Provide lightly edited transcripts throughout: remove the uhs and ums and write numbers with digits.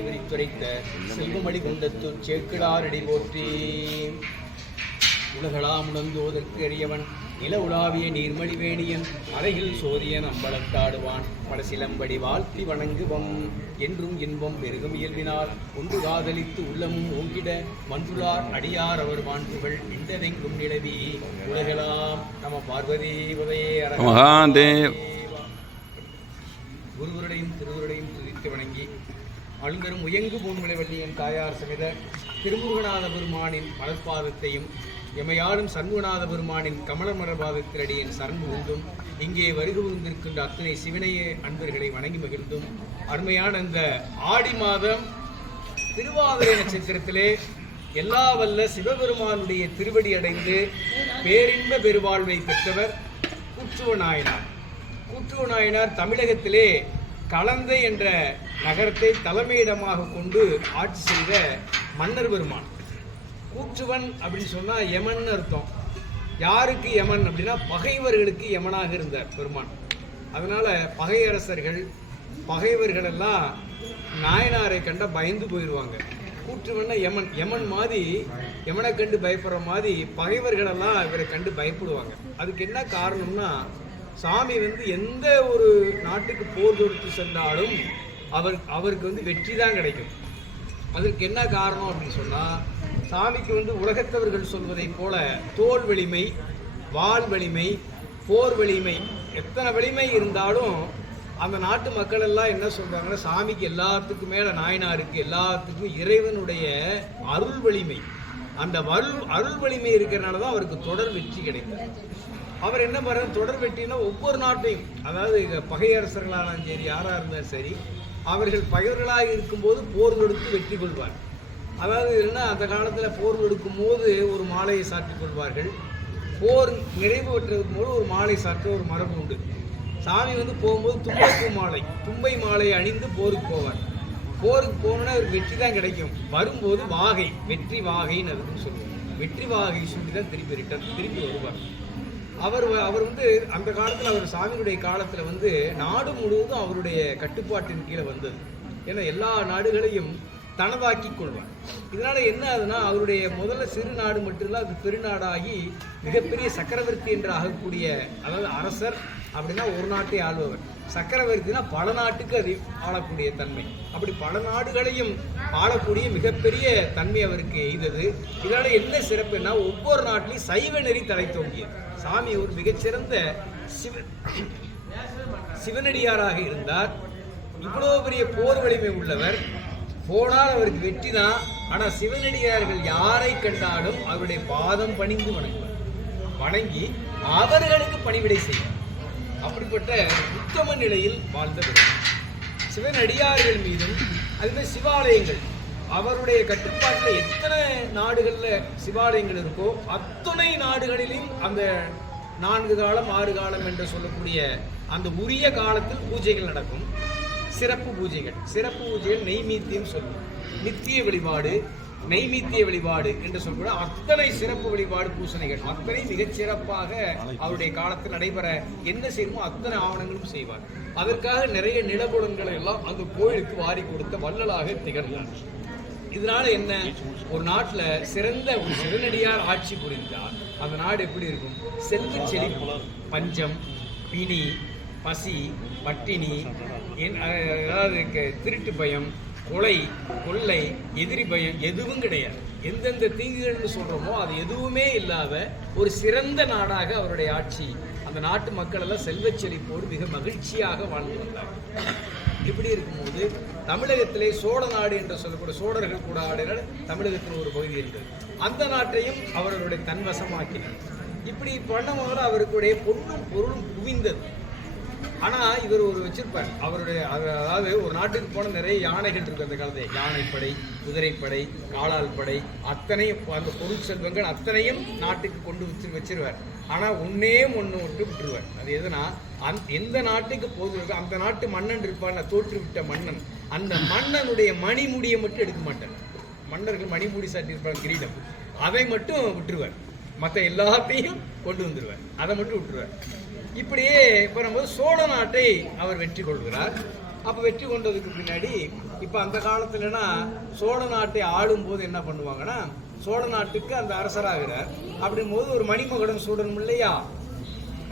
எதிரித்துரைத்த செல்வமடி குண்டத்து சேக்கிழாரடி போற்றி. உலகளாம் உணர்ந்தோதற்கு அறியவன் நில உலாவிய நீர்மழிவேணியன் அறையில் சோதியன் அம்பலத்தாடுவான் படசிலம்படி வாழ்த்தி வணங்குவம் என்றும் இன்பம் பெருகும் இயல்பினால் ஒன்று காதலித்து உள்ளமும் ஓங்கிட மன்றுளார் அடியார் அவர் வான்புகள் இண்டதெங்கும் நிலவி உலகலாம் நம பார்வதி உதயே மகாதேவ். குருவருடையும் திருவருடையும் துதித்து வணங்கி அழுந்தரும் உயங்கு பூன்மலை வள்ளியின் தாயார் சமித திருமுருகநாத பெருமானின் மலர்பாதத்தையும் எமையாடும் சண்முகநாத பெருமானின் கமல மலர்பாதத்தில் அடியின் சரண் புகுந்தும் இங்கே வருகை புகுந்திருக்கின்ற அத்தனை சிவனைய அன்பர்களை வணங்கி மகிழ்ந்தும் அருமையான இந்த ஆடி மாதம் திருவாதிரை நட்சத்திரத்திலே எல்லா வல்ல சிவபெருமானுடைய திருவடி அடைந்து பேரின்ப பெருவாழ்வை பெற்றவர் கூற்றுவ நாயனார். கூற்றுவ நாயனார் தமிழகத்திலே கலந்தை என்ற நகரத்தை தலைமையிடமாக கொண்டு ஆட்சி செய்த மன்னர் பெருமான். கூற்றுவன் அப்படின்னு சொன்னால் யமன் அர்த்தம். யாருக்கு யமன் அப்படின்னா பகைவர்களுக்கு யமனாக இருந்தார் பெருமான். அதனால பகையரசர்கள் பகைவர்கள் எல்லாம் நாயனாரை கண்ட பயந்து போயிடுவாங்க. கூற்றுவன்னா யமன். யமன் மாதிரி யமனை கண்டு பயப்படுற மாதிரி பகைவர்களெல்லாம் இவரை கண்டு பயப்படுவாங்க. அதுக்கு என்ன காரணம்னா சாமி எந்த ஒரு நாட்டுக்கு போர் தொடுத்து சென்றாலும் அவருக்கு வெற்றி தான் கிடைக்கும். அதற்கு என்ன காரணம் அப்படின்னு சொன்னால் சாமிக்கு உலகத்தவர்கள் சொல்வதை போல தோல் வலிமை, வாள் வலிமை, போர் வலிமை, எத்தனை வலிமை இருந்தாலும் அந்த நாட்டு மக்கள் எல்லாம் என்ன சொல்றாங்கன்னா சாமிக்கு எல்லாத்துக்கும் மேல நாயனாருக்கு எல்லாத்துக்கும் இறைவனுடைய அருள் வலிமை, அந்த அருள் வலிமை இருக்கிறனால தான் அவருக்கு தொடர் வெற்றி கிடைக்கும். அவர் என்ன பண்ணுறாரு, தொடர் வெற்றினா ஒவ்வொரு நாட்டையும், அதாவது பகையரசர்களாலும் சரி யாராக இருந்தாலும் சரி, அவர்கள் பகைவர்களாக இருக்கும்போது போர் தொடுத்து வெற்றி கொள்வார். அதாவது என்ன, அந்த காலத்தில் போர் தொடுக்கும் போது ஒரு மாலையை சாற்றிக் கொள்வார்கள். போர் நிறைவு பெற்றதுக்கு போது ஒரு மாலை சாற்ற ஒரு மரபு உண்டு. சாமி போகும்போது தும்பை மாலையை அணிந்து போருக்கு போவார். போருக்கு போகணுன்னா அவருக்கு வெற்றி தான் கிடைக்கும். வரும்போது வாகை, வெற்றி வாகைன்னு அதுக்குன்னு சொல்லுவார். வெற்றி வாகை சொல்லி தான் திருப்பி வருவார். அவர் அந்த காலத்தில் அவர் சாமியுடைய காலத்தில் நாடு முழுவதும் அவருடைய கட்டுப்பாட்டின் கீழே வந்தது. ஏன்னா எல்லா நாடுகளையும் தனதாக்கி கொள்வார். இதனால என்ன ஆகுதுன்னா அவருடைய முதல்ல சிறு நாடு மட்டும் இல்லை, அது பெருநாடாகி மிகப்பெரிய சக்கரவர்த்தி என்று ஆகக்கூடிய, அதாவது அரசர் அப்படின்னா ஒரு நாட்டை ஆள்பவர், சக்கரவர்த்தினா பல நாட்டுக்கு அது ஆளக்கூடிய தன்மை. அப்படி பல நாடுகளையும் ஆளக்கூடிய மிகப்பெரிய தன்மை அவருக்கு எய்தது. இதனால என்ன சிறப்புன்னா ஒவ்வொரு நாட்டிலையும் சைவ நெறி தலை தோங்கியது. சாமி ஒரு மிகச்சிறந்த சிவனடியாராக இருந்தார். இவ்வளோ பெரிய போர் வலிமை உள்ளவர். போனால் அவருக்கு வெற்றி தான். ஆனால் சிவனடியார்கள் யாரை கண்டாலும் அவருடைய பாதம் பணிந்து வணங்கி அவர்களுக்கு பணிவிடை செய்வார். அப்படிப்பட்ட உத்தம நிலையில் வாழ்ந்தவர். சிவனடியார்கள் மீதும் அதுமாதிரி சிவாலயங்கள், அவருடைய கட்டுப்பாட்டில் எத்தனை நாடுகளில் சிவாலயங்கள் இருக்கோ அத்தனை நாடுகளிலும் அந்த 4 காலம் 6 காலம் என்று சொல்லக்கூடிய அந்த உரிய காலத்தில் பூஜைகள் நடக்கும். சிறப்பு பூஜைகள் நெய்மீத்தியம் சொல்லுவோம். நித்திய வழிபாடு, நெய்மீத்திய வழிபாடு என்று சொல்லக்கூடிய அத்தனை சிறப்பு வழிபாடு பூசணைகள் அத்தனை மிகச்சிறப்பாக அவருடைய காலத்தில் நடைபெற என்ன செய்யணுமோ அத்தனை ஆவணங்களும் செய்வார். அதற்காக நிறைய நிலகுலங்களை எல்லாம் அந்த கோயிலுக்கு வாரி கொடுத்த வள்ளலாக திகழ்ந்தார். இதனால என்ன, ஒரு நாட்டில் சிறந்த ஒரு சிவனடியார் ஆட்சி புரிந்தால் அந்த நாடு எப்படி இருக்கும்? செல்வ செழிப்பு, பஞ்சம், பிணி, பசி, பட்டினி, அதாவது திருட்டு பயம், கொலை, கொள்ளை, எதிரி பயம் எதுவும் கிடையாது. எந்தெந்த தீங்குகள்னு சொல்கிறோமோ அது எதுவுமே இல்லாத ஒரு சிறந்த நாடாக அவருடைய ஆட்சி. அந்த நாட்டு மக்கள் எல்லாம் செல்வச் செழிப்போடு மிக மகிழ்ச்சியாக வாழ்ந்து வந்தார். இப்படி இருக்கும்போது தமிழகத்திலே சோழ நாடு என்று சொல்லக்கூடிய சோழர்கள் கூட ஆடுகள் தமிழகத்தில் ஒரு பகுதி இருந்தது. அந்த நாட்டையும் அவர்களுடைய தன்வசமாக்கினார். இப்படி பண்ணும்போது அவருடைய பொண்ணும் பொருளும் குவிந்தது. ஆனால் இவர் ஒரு வச்சிருப்பார் அவருடைய, அதாவது ஒரு நாட்டுக்கு போன நிறைய யானைகள் இருக்கு அந்த காலத்தில். யானைப்படை, குதிரைப்படை, காலால் படை, அத்தனையும் அந்த பொருள் செல்வங்கள் அத்தனையும் நாட்டுக்கு கொண்டு வச்சிருவார். ஆனால் ஒன்று விட்டுருவார். அது எதுனா, எந்த நாட்டுக்கு போகுது அந்த நாட்டு மன்னன் இருப்பான், தோற்றுவிட்ட மன்னன், அந்த மன்னனுடைய மணிமுடியை மட்டும் எடுக்க மாட்டார். மன்னர்கள் மணிமுடி சாட்டியிருப்பார், கிரீடம், அதை மட்டும் விட்டுருவார். மற்ற எல்லாத்தையும் கொண்டு வந்துடுவார், அதை மட்டும் விட்டுருவார். இப்படியே இப்போ நம்ம சோழ நாட்டை அவர் வெற்றி கொள்கிறார். அப்போ வெற்றி கொண்டதுக்கு பின்னாடி இப்போ அந்த காலத்துலனா சோழ நாட்டை ஆளும் போது என்ன பண்ணுவாங்கன்னா, சோழ நாட்டுக்கு அந்த அரசராகிறார். அப்படின் போது ஒரு மணிமகுடம் சூடணும் இல்லையா?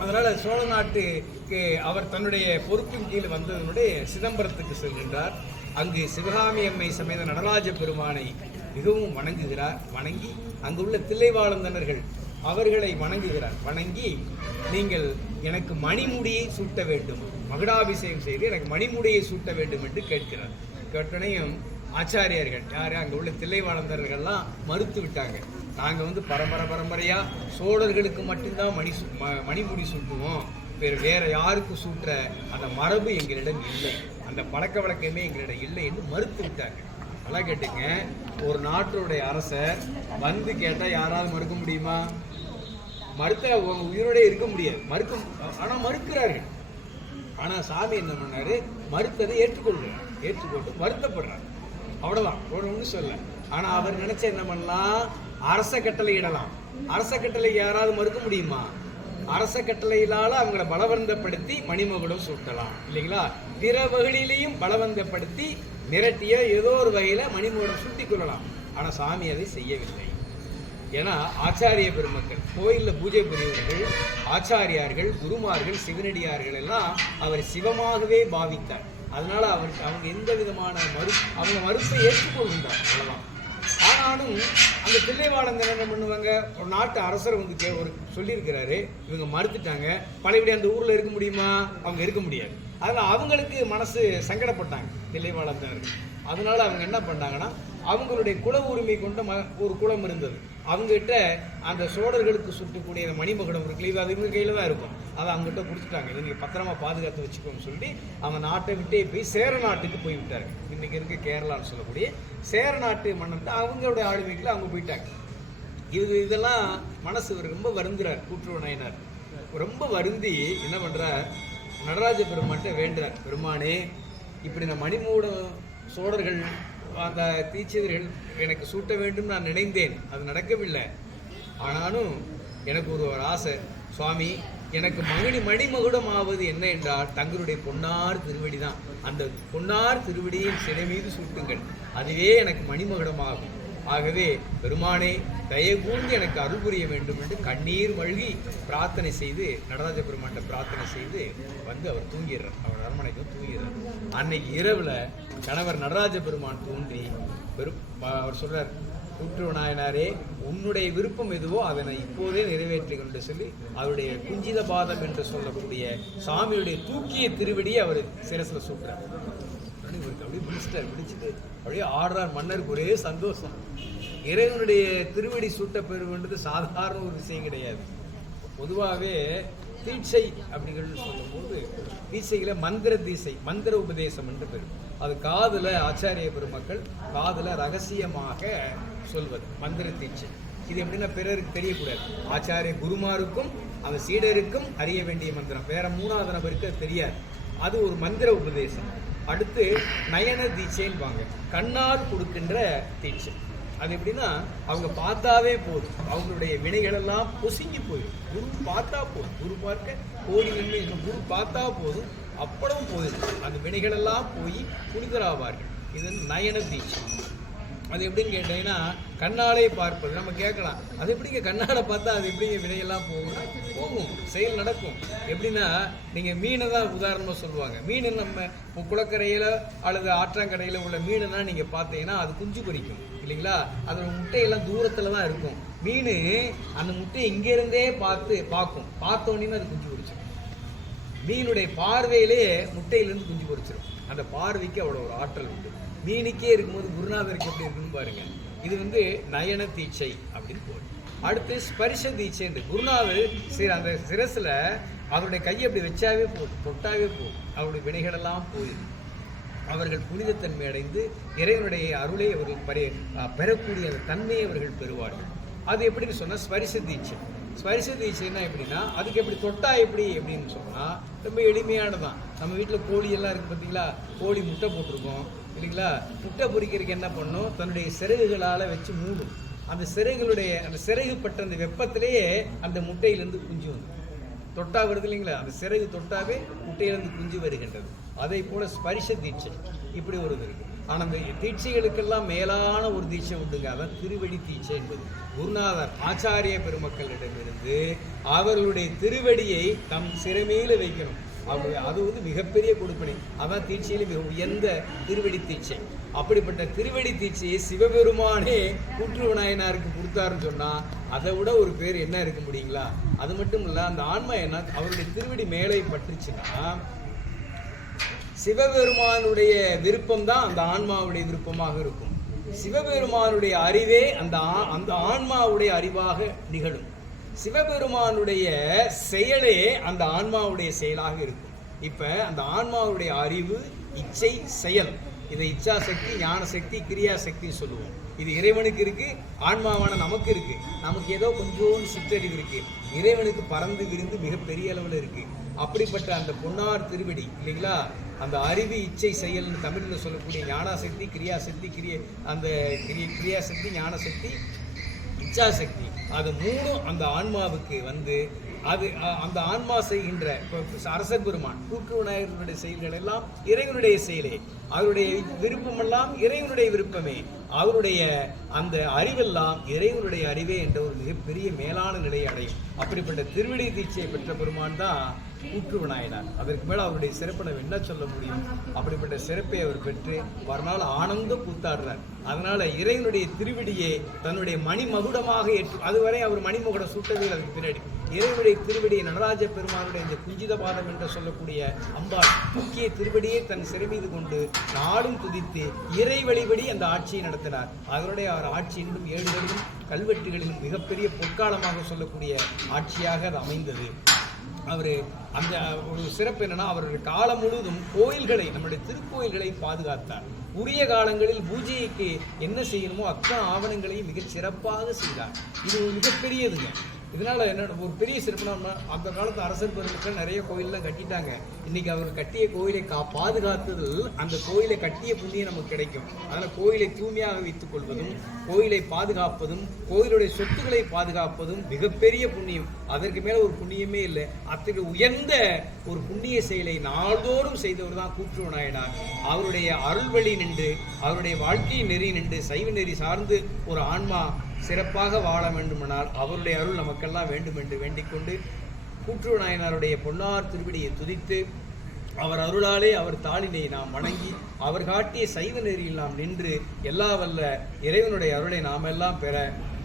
அதனால சோழ நாட்டுக்கு அவர் தன்னுடைய பொறுப்பின் கீழ் வந்ததனுடைய சிதம்பரத்துக்கு செல்கின்றார். அங்கு சிவகாமி அம்மை சமேத நடராஜ பெருமானை மிகவும் வணங்குகிறார். வணங்கி அங்குள்ள தில்லைவாழந்தனர்கள் அவர்களை வணங்குகிறார். வணங்கி, நீங்கள் எனக்கு மணிமுடியை சூட்ட வேண்டும், மகுடாபிஷேகம் செய்து எனக்கு மணிமுடியை சூட்ட வேண்டும் என்று கேட்கிறார். கேட்டனையும் ஆச்சாரியார்கள் யாரு அங்கே உள்ள தில்லைவாழந்தர்கள்லாம் மறுத்து விட்டாங்க. நாங்கள் பரம்பரையா சோழர்களுக்கு மட்டும்தான் மணிமுடி சூட்டுவோம், வேற யாருக்கு சூட்டுற அந்த மரபு எங்களிடம் இல்லை, அந்த பழக்க வழக்கமே எங்களிடம் இல்லை என்று மறுத்து விட்டாங்க. நல்லா கேட்டுங்க, ஒரு நாட்டுடைய அரசர் வந்து கேட்டால் யாராவது மறுக்க முடியுமா? மறுத்த உயிரோட இருக்க முடியாது, ஆனால் மறுக்கிறார்கள். ஆனால் சாமி என்ன பண்ணாரு, மறுத்ததை ஏற்றுக்கொண்டு வருத்தப்படுறார். அவ்வளோதான், ஒன்றும் சொல்ல. ஆனால் அவர் நினைச்ச என்ன பண்ணலாம், அரச கட்டளை இடலாம். அரச கட்டளை யாராவது மறுக்க முடியுமா? அரச கட்டளையிலால அவங்கள பலவந்தப்படுத்தி மணிமகுடம் சூட்டலாம் இல்லைங்களா? பிற வகையிலையும் பலவந்தப்படுத்தி மிரட்டிய ஏதோ ஒரு வகையில மணிமகுடம் சூட்டிக் கொள்ளலாம். ஆனா சாமி அதை செய்யவில்லை. ஏன்னா ஆச்சாரிய பெருமக்கள், கோயிலில் பூஜை புரியவர்கள், ஆச்சாரியார்கள், குருமார்கள், சிவனடியார்கள் எல்லாம் அவரை சிவமாகவே பாவித்தார். அதனால அவங்க எந்த விதமான அவங்க மறுப்பை ஏற்றுக்கொள்கின்றார். அவ்வளவுதான். ஆனாலும் அந்த தில்லைவாழந்தர் என்ன பண்ணுவாங்க, ஒரு நாட்டு அரசர் ஒரு சொல்லியிருக்கிறாரு, இவங்க மறுத்துட்டாங்க, பழையபடி அந்த ஊர்ல இருக்க முடியுமா? அவங்க இருக்க முடியாது. அதனால அவங்களுக்கு மனசு சங்கடப்பட்டாங்க தில்லைவாழந்தர்கள். அதனால அவங்க என்ன பண்ணாங்கன்னா, அவங்களுடைய குல உரிமை கொண்ட ஒரு குலம் இருந்தது, அவங்ககிட்ட அந்த சோழர்களுக்கு சுட்டக்கூடிய மணிமகுடம் இருக்கு, அது இவங்க கையில தான் இருக்கும், அதை அவங்ககிட்ட கொடுத்துட்டாங்க. இதை நீங்கள் பத்திரமா பாதுகாத்து வச்சுக்கோன்னு சொல்லி அவங்க நாட்டை விட்டே போய் சேர நாட்டுக்கு போய் விட்டாங்க. இன்னைக்கு இருக்க கேரளான்னு சொல்லக்கூடிய சேர நாட்டு மன்னன் அவங்களுடைய ஆளுமைக்குள்ள அவங்க போயிட்டாங்க. இதெல்லாம் மனசு ரொம்ப வருந்துறார் கூட்டுறவு நாயனார். ரொம்ப வருந்தி என்ன பண்றார், நடராஜ பெருமான்கிட்ட வேண்டுறார், பெருமானே இப்படி இந்த மணிமகுடம் சோழர்கள் அந்த தீட்சிதர்கள் எனக்கு சூட்ட வேண்டும் நான் நினைந்தேன், அது நடக்கவில்லை. ஆனாலும் எனக்கு ஒரு ஆசை சுவாமி, எனக்கு மணிமகுடம் ஆவது என்ன என்றால் தங்களுடைய பொன்னார் திருவடி தான், அந்த பொன்னார் திருவடியின் சிலை மீது சூட்டுங்கள், அதுவே எனக்கு மணிமகுடமாகும். ஆகவே பெருமானே தயவுகூர்ந்து எனக்கு அருள் புரிய வேண்டும் என்று கண்ணீர் மல்கி பிரார்த்தனை செய்து நடராஜ பெருமான்கிட்ட பிரார்த்தனை செய்து அவர் தூங்கிடுறார். அவர் அரண்மனைக்கு தூங்கிடுறார். அன்னைக்கு இரவுல கணவர் நடராஜ பெருமான் தோன்றி அவர் சொல்றார், கூட்டுறவு நாயனாரே உன்னுடைய விருப்பம் எதுவோ அதனை இப்போதே நிறைவேற்றுங்கள் என்று சொல்லி அவருடைய குஞ்சித பாதம் என்று சொல்லக்கூடிய சாமியுடைய தூக்கிய திருவடியை அவர் சிரசில் சூட்டுறார். இவருக்கு அப்படியே பிடிச்சிட்டு அப்படியே ஆடுறார். மன்னருக்கு ஒரே சந்தோஷம். இறைவனுடைய திருவடி சூட்ட பெறுவது சாதாரண ஒரு விஷயம் கிடையாது. பொதுவாகவே தீட்சை அப்படிங்கிறது சொல்லும் போது தீட்சையில மந்திர தீட்சை, மந்திர உபதேசம் என்று பெறும். அது காதுல ஆச்சாரிய பெருமக்கள் காதுல ரகசியமாக சொல்வது மந்திர தீட்சை. இது எப்படின்னா பிறருக்கு தெரியக்கூடாது. ஆச்சாரிய குருமாருக்கும் அந்த சீடருக்கும் அறிய வேண்டிய மந்திரம், வேற மூணாவது நபருக்கு தெரியாது. அது ஒரு மந்திர உபதேசம். அடுத்து நயன தீட்சைன்னு வாங்க, கண்ணால் கொடுக்கின்ற தீட்சை. அது எப்படின்னா அவங்க பார்த்தாவே போதும், அவங்களுடைய வினைகள் எல்லாம் பொசுங்கி போயிடும். குரு பார்த்தா போதும், குரு பார்க்க கோடி நன்மை, குரு பார்த்தா போதும், அப்பளம் போதும், அந்த வினைகள் எல்லாம் போய் புனிதராவார்கள். இது நயன தீட்சை. அது எப்படின்னு கேட்டீங்கன்னா கண்ணாலே பார்ப்பது. நம்ம கேட்கலாம், அது எப்படிங்க கண்ணால பார்த்தா அது எப்படிங்க வினையெல்லாம் போகும், செயல் நடக்கும். எப்படின்னா நீங்க மீனை தான் உதாரணமா சொல்லுவாங்க. மீன் நம்ம குளக்கரையில அல்லது ஆற்றங்கரையில உள்ள மீனை நீங்க பார்த்தீங்கன்னா அது குஞ்சு பொரிக்கும் இல்லைங்களா? அதோட முட்டையெல்லாம் தூரத்துல தான் இருக்கும். மீன் அந்த முட்டையை இங்க இருந்தே பார்த்தோன்னே அது குஞ்சு பொரிச்சிடும். மீனுடைய பார்வையிலே முட்டையிலிருந்து குஞ்சு பொரிச்சிடும். அந்த பார்வைக்கு அவ்வளோ ஒரு ஆற்றல் உண்டு. மீனுக்கே இருக்கும்போது குருநாதருக்கு எப்படி இருக்குன்னு பாருங்க. இது நயன தீட்சை அப்படின்னு போகுது. அடுத்து ஸ்பரிச தீட்சை. குருநாதர் அந்த சிரசுல அவருடைய கையை அப்படி வச்சாவே போதும், தொட்டாவே போதும், அவருடைய வினைகளெல்லாம் போயிடும். அவர்கள் புனிதத்தன்மை அடைந்து இறைவனுடைய அருளை அவர்கள் பெறக்கூடிய அந்த தன்மையை அவர்கள் பெறுவார்கள். அது எப்படின்னு சொன்னா ஸ்பரிச தீட்சை. ஸ்பரிச தீட்சைன்னா எப்படின்னா அதுக்கு எப்படி தொட்டா எப்படின்னு சொன்னா ரொம்ப எளிமையானதான். நம்ம வீட்டில் கோழி எல்லாம் இருக்கு பார்த்தீங்களா, கோழி முட்டை போட்டிருக்கோம் இல்லைங்களா? முட்டை பொரிக்கிறதுக்கு என்ன பண்ணும், தன்னுடைய சிறகுகளால் வச்சு மூடும். அந்த சிறகு பட்ட அந்த வெப்பத்திலேயே அந்த முட்டையிலிருந்து குஞ்சு வந்து தொட்டா வருது இல்லைங்களா? அந்த சிறகு தொட்டாவே முட்டையிலிருந்து குஞ்சு வருகின்றது. அதே போல ஸ்பரிச தீட்சை இப்படி ஒரு இது இருக்கு. ஆனால் அந்த தீட்சைகளுக்கெல்லாம் மேலான ஒரு தீட்சை உண்டுங்க, அதான் திருவடி தீட்சை என்பது. குருநாதர் ஆச்சாரிய பெருமக்களிடமிருந்து அவர்களுடைய திருவடியை தம் சிறமையில வைக்கணும். அது மிகப்பெரிய கொடுப்பனை. அதான் தீட்சையில மிக உயர்ந்த திருவடி தீட்சை. அப்படிப்பட்ட திருவடி தீட்சையை சிவபெருமானே கூற்று நாயனாருக்கு கொடுத்தாருன்னு சொன்னா அதை விட ஒரு பேர் என்ன இருக்க முடியுங்களா? அது மட்டும் இல்ல, அந்த ஆன்மா என்ன அவருடைய திருவடி மேலே பற்றுச்சுன்னா சிவபெருமானுடைய விருப்பம் தான் அந்த ஆன்மாவுடைய விருப்பமாக இருக்கும். சிவபெருமானுடைய அறிவே அந்த ஆன்மாவுடைய அறிவாக நிகழும். சிவபெருமானுடைய செயலே அந்த ஆன்மாவுடைய செயலாக இருக்கும். இப்ப அந்த ஆன்மாவுடைய அறிவு, இச்சை, செயல், இதை இச்சா சக்தி, ஞான சக்தி, கிரியா சக்தி சொல்லுவோம். இது இறைவனுக்கு இருக்கு, ஆன்மாவான நமக்கு இருக்கு. நமக்கு ஏதோ கொஞ்சோண்டு சிற்றறிவு இருக்கு, இறைவனுக்கு பறந்து விரிந்து மிகப்பெரிய அளவில் இருக்கு. அப்படிப்பட்ட அந்த பொன்னார் திருவடி இல்லைங்களா, அந்த அறிவு, இச்சை, செயல் தமிழில் சொல்லக்கூடிய ஞானாசக்தி, கிரியாசக்தி, கிரியாசக்தி, ஞானசக்தி, இச்சாசக்தி, அது மூணும் அந்த ஆன்மாவுக்கு வந்து அது அந்த ஆன்மா செய்கின்ற அரசர் பெருமான் கூற்று விநாயகருடைய செயல்கள் எல்லாம் இறைவனுடைய செயலே, அவருடைய விருப்பமெல்லாம் இறைவனுடைய விருப்பமே, அவருடைய அந்த அறிவெல்லாம் இறைவனுடைய அறிவே என்ற ஒரு மிகப்பெரிய மேலான நிலையை அடையும். அப்படிப்பட்ட திருவிடை தீட்சையை பெற்ற பெருமான் தான் கூற்று விநாயகர். அதற்கு மேல அவருடைய சிறப்பை நம்ம என்ன சொல்ல முடியும்? அப்படிப்பட்ட சிறப்பை அவர் பெற்று மறுநாள் ஆனந்த கூத்தாடுறார். அதனால இறைவனுடைய திருவிடியை தன்னுடைய மணிமகுடமாக ஏற்று, அதுவரை அவர் மணிமகுடம் சூட்டவே அதுக்கு பின்னாடி இறைவனுடைய திருவடியை நடராஜ பெருமானுடைய இந்த குஞ்சித பாதம் என்று சொல்லக்கூடிய அம்பாள் முக்கிய திருவடியை தன் சிறை மீது கொண்டு நாடும் துதித்து இறை வழிபடி அந்த ஆட்சியை நடத்தினார். அதனுடைய அவர் ஆட்சி இன்னும் ஏடுகளிலும் கல்வெட்டுகளிலும் மிகப்பெரிய பொற்காலமாக சொல்லக்கூடிய ஆட்சியாக அது அமைந்தது. அவர் அந்த ஒரு சிறப்பு என்னன்னா, அவருடைய காலம் முழுவதும் கோயில்களை, நம்முடைய திருக்கோயில்களை பாதுகாத்தார். உரிய காலங்களில் பூஜைக்கு என்ன செய்யணுமோ அத்தனை ஆவணங்களையும் மிகச் சிறப்பாக செய்தார். இது மிகப்பெரியதுங்க. இதனால என்ன ஒரு பெரிய சிறப்புனா, அந்த காலத்து அரசர் பெருமக்கள் நிறைய கோயிலெலாம் கட்டிட்டாங்க. இன்னைக்கு அவர் கட்டிய கோயிலை பாதுகாத்ததில் அந்த கோயிலை கட்டிய புண்ணியம் நமக்கு கிடைக்கும். அதனால் கோயிலை தூய்மையாக வைத்துக் கொள்வதும், கோயிலை பாதுகாப்பதும், கோயிலுடைய சொத்துக்களை பாதுகாப்பதும் மிகப்பெரிய புண்ணியம். அதற்கு மேலே ஒரு புண்ணியமே இல்லை. அத்தகைய உயர்ந்த ஒரு புண்ணிய செயலை நாள்தோறும் செய்தவர் தான் கூற்று விநாயகர். அவருடைய அருள்வழி நின்று, அவருடைய வாழ்க்கை நெறி நின்று, சைவ நெறி சார்ந்து ஒரு ஆன்மா சிறப்பாக வாழ வேண்டுமானால் அவருடைய அருள் நமக்கெல்லாம் வேண்டும் என்று வேண்டிக் கொண்டு கூற்று நாயனாருடைய பொன்னார் திருவடியை துதித்து அவர் அருளாலே அவர் தாளினை நாம் வணங்கி அவர் காட்டிய சைவ நெறியில் நாம் நின்று எல்லா வல்ல இறைவனுடைய அருளை நாம் எல்லாம் பெற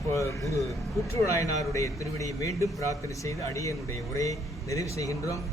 குரு கூற்று நாயனாருடைய திருவடியை மீண்டும் பிரார்த்தனை செய்து அடியனுடைய உரையை நிறைவு செய்கின்றோம்.